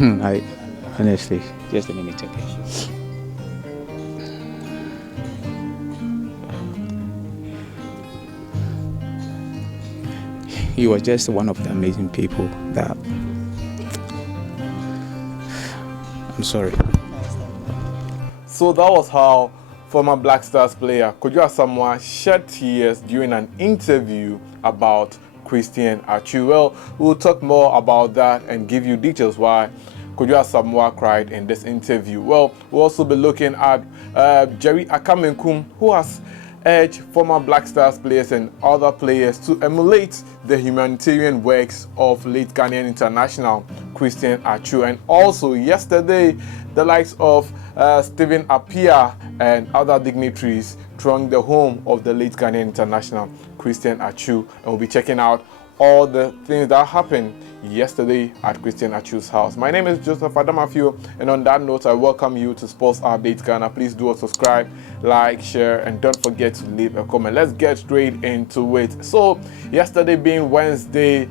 I honestly. Just a minute, okay. He was just one of the amazing people that I'm sorry. So that was how former Black Stars player Kwadwo Asamoah shed tears during an interview about Christian Atsu. Well, we'll talk more about that and give you details why Kwadwo Asamoah cried in this interview. Well, we'll also be looking at Jerry Akamenkum, who has urged former Black Stars players and other players to emulate the humanitarian works of late Ghanaian international Christian Atsu. And also yesterday, the likes of Stephen Appiah and other dignitaries thronged the home of the late Ghanaian international Christian Atsu, and we'll be checking out all the things that happened yesterday at Christian Atsu's house. My name is Joseph Adamafio, and on that note, I welcome you to Sports Update Ghana. Please do subscribe, like, share, and don't forget to leave a comment. Let's get straight into it. So, yesterday being Wednesday,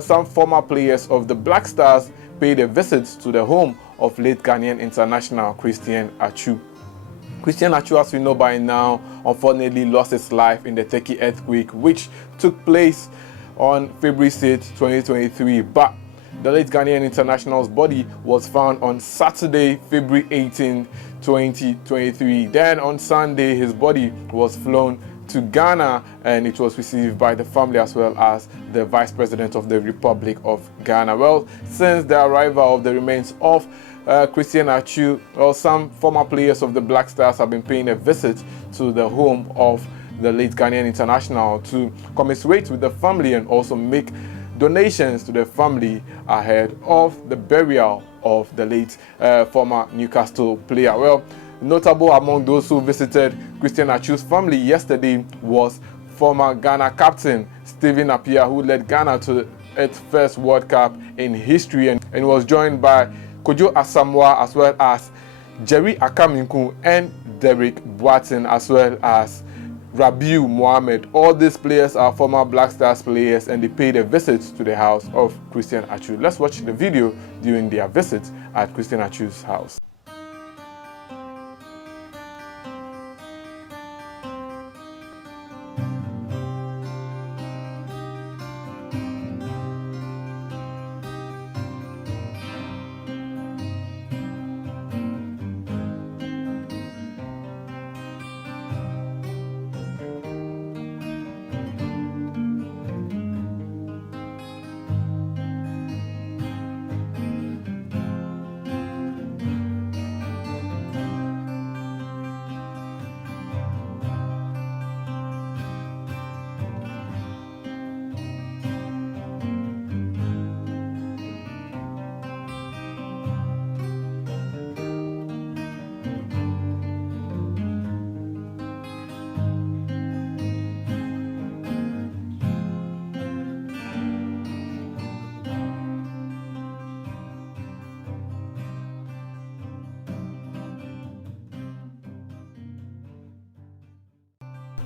some former players of the Black Stars paid a visit to the home of late Ghanaian international Christian Atsu. Christian Atsu, as we know by now, unfortunately lost his life in the Turkey earthquake, which took place on February 6, 2023. But the late Ghanaian international's body was found on Saturday, February 18, 2023. Then on Sunday, his body was flown to Ghana, and it was received by the family as well as the Vice President of the Republic of Ghana. Well, since the arrival of the remains of Christian Atsu, well, some former players of the Black Stars have been paying a visit to the home of the late Ghanaian international to commiserate with the family and also make donations to the family ahead of the burial of the late former Newcastle player. Well, notable among those who visited Christian Atsu's family yesterday was former Ghana captain Stephen Appiah, who led Ghana to its first World Cup in history, and was joined by Kwadwo Asamoah as well as Jerry Akamenkum and Derek Boateng as well as Rabiu Mohammed. All these players are former Black Stars players, and they paid a visit to the house of Christian Atsu. Let's watch the video during their visit at Christian Atsu's house.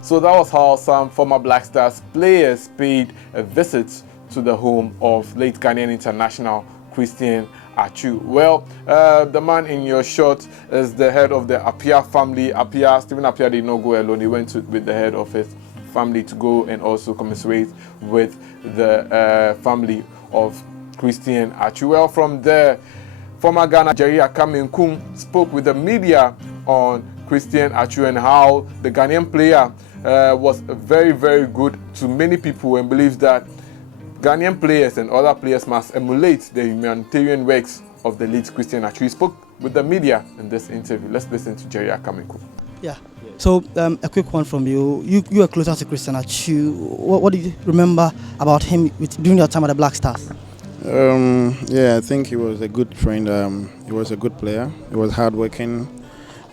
So that was how some former Black Stars players paid a visit to the home of late Ghanaian international Christian Atsu. Well, the man in your shot is the head of the Appiah family. Stephen Appiah did not go alone. He went with the head of his family to go and also commiserate with the family of Christian Atsu. Well, from there, former Ghana Jerry Akamenkum spoke with the media on Christian Atsu and how the Ghanaian player was very, very good to many people, and believes that Ghanaian players and other players must emulate the humanitarian works of the late Christian Atsu. He spoke with the media in this interview. Let's listen to Jerry Akamenkum. Yeah. So a quick one from you. You were closer to Christian Atsu. What do you remember about him during your time at the Black Stars? Yeah, I think he was a good friend. He was a good player. He was hardworking,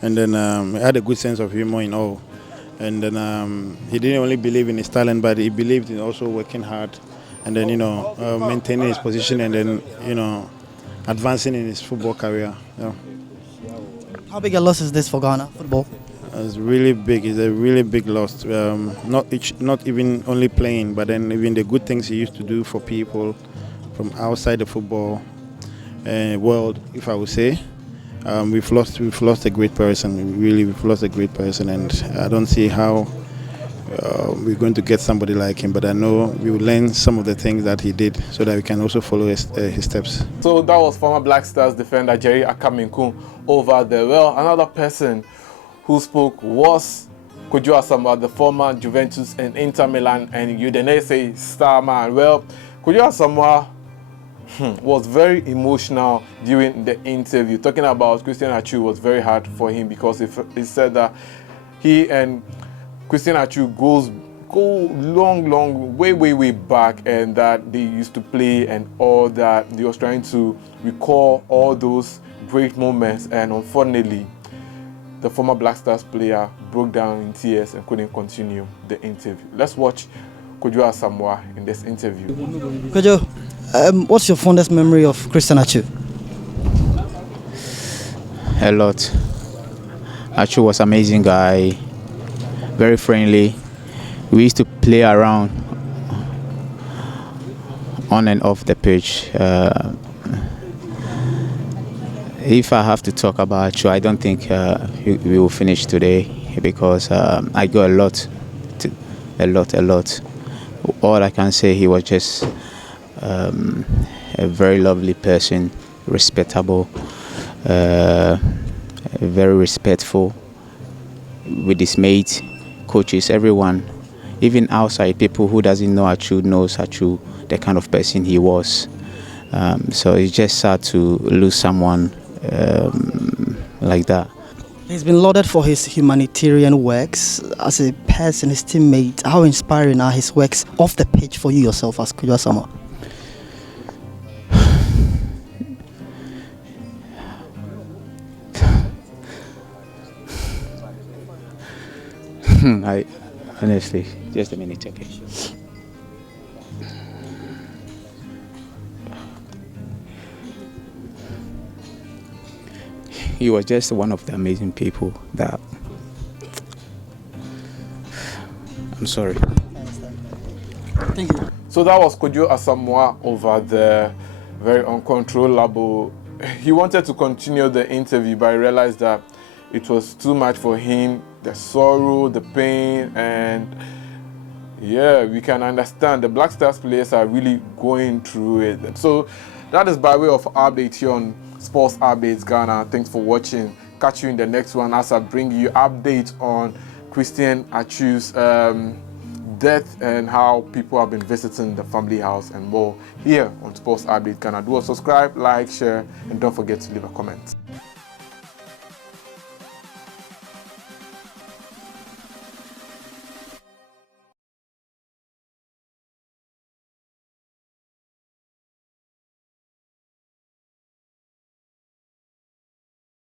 and then he had a good sense of humor in all. And then he didn't only believe in his talent, but he believed in also working hard, and then maintaining his position, and then advancing in his football career. Yeah. How big a loss is this for Ghana football? It's really big. It's a really big loss. Not even only playing, but then even the good things he used to do for people from outside the football. world, if I would say. We've lost a great person. We've lost a great person, and I don't see how we're going to get somebody like him. But I know we will learn some of the things that he did, so that we can also follow his steps. So that was former Black Stars defender Jerry Akaminkun over there. Well, another person who spoke was Kwadwo Asamoah, the former Juventus and Inter Milan and Udinese star man. Well, Kwadwo Asamoah was very emotional during the interview. Talking about Christian Atsu was very hard for him because he said that he and Christian Atsu go long, way back, and that they used to play and all that. He was trying to recall all those great moments, and unfortunately, the former Black Stars player broke down in tears and couldn't continue the interview. Let's watch Kwadwo Asamoah in this interview. Kwadwo, what's your fondest memory of Christian Atsu? A lot. Atsu was an amazing guy, very friendly. We used to play around on and off the pitch. If I have to talk about Atsu, I don't think we will finish today because I got a lot. All I can say, he was just a very lovely person, respectable, very respectful with his mates, coaches, everyone. Even outside, people who doesn't know Atsu knows Atsu, the kind of person he was. So it's just sad to lose someone like that. He's been lauded for his humanitarian works. As a person, his teammate, how inspiring are his works off the pitch for you yourself as Kwadwo Asamoah? I honestly, just a minute, okay. He was just one of the amazing people that I'm sorry. Thank you. So that was Kwadwo Asamoah over there, very uncontrollable. He wanted to continue the interview, but I realized that it was too much for him. The sorrow, the pain, and yeah, we can understand the Black Stars players are really going through it. So that is by way of update here on Sports Updates Ghana. Thanks for watching. Catch you in the next one as I bring you updates on Christian Atsu's death and how people have been visiting the family house and more here on Sports Update Ghana. Do subscribe, like, share, and don't forget to leave a comment.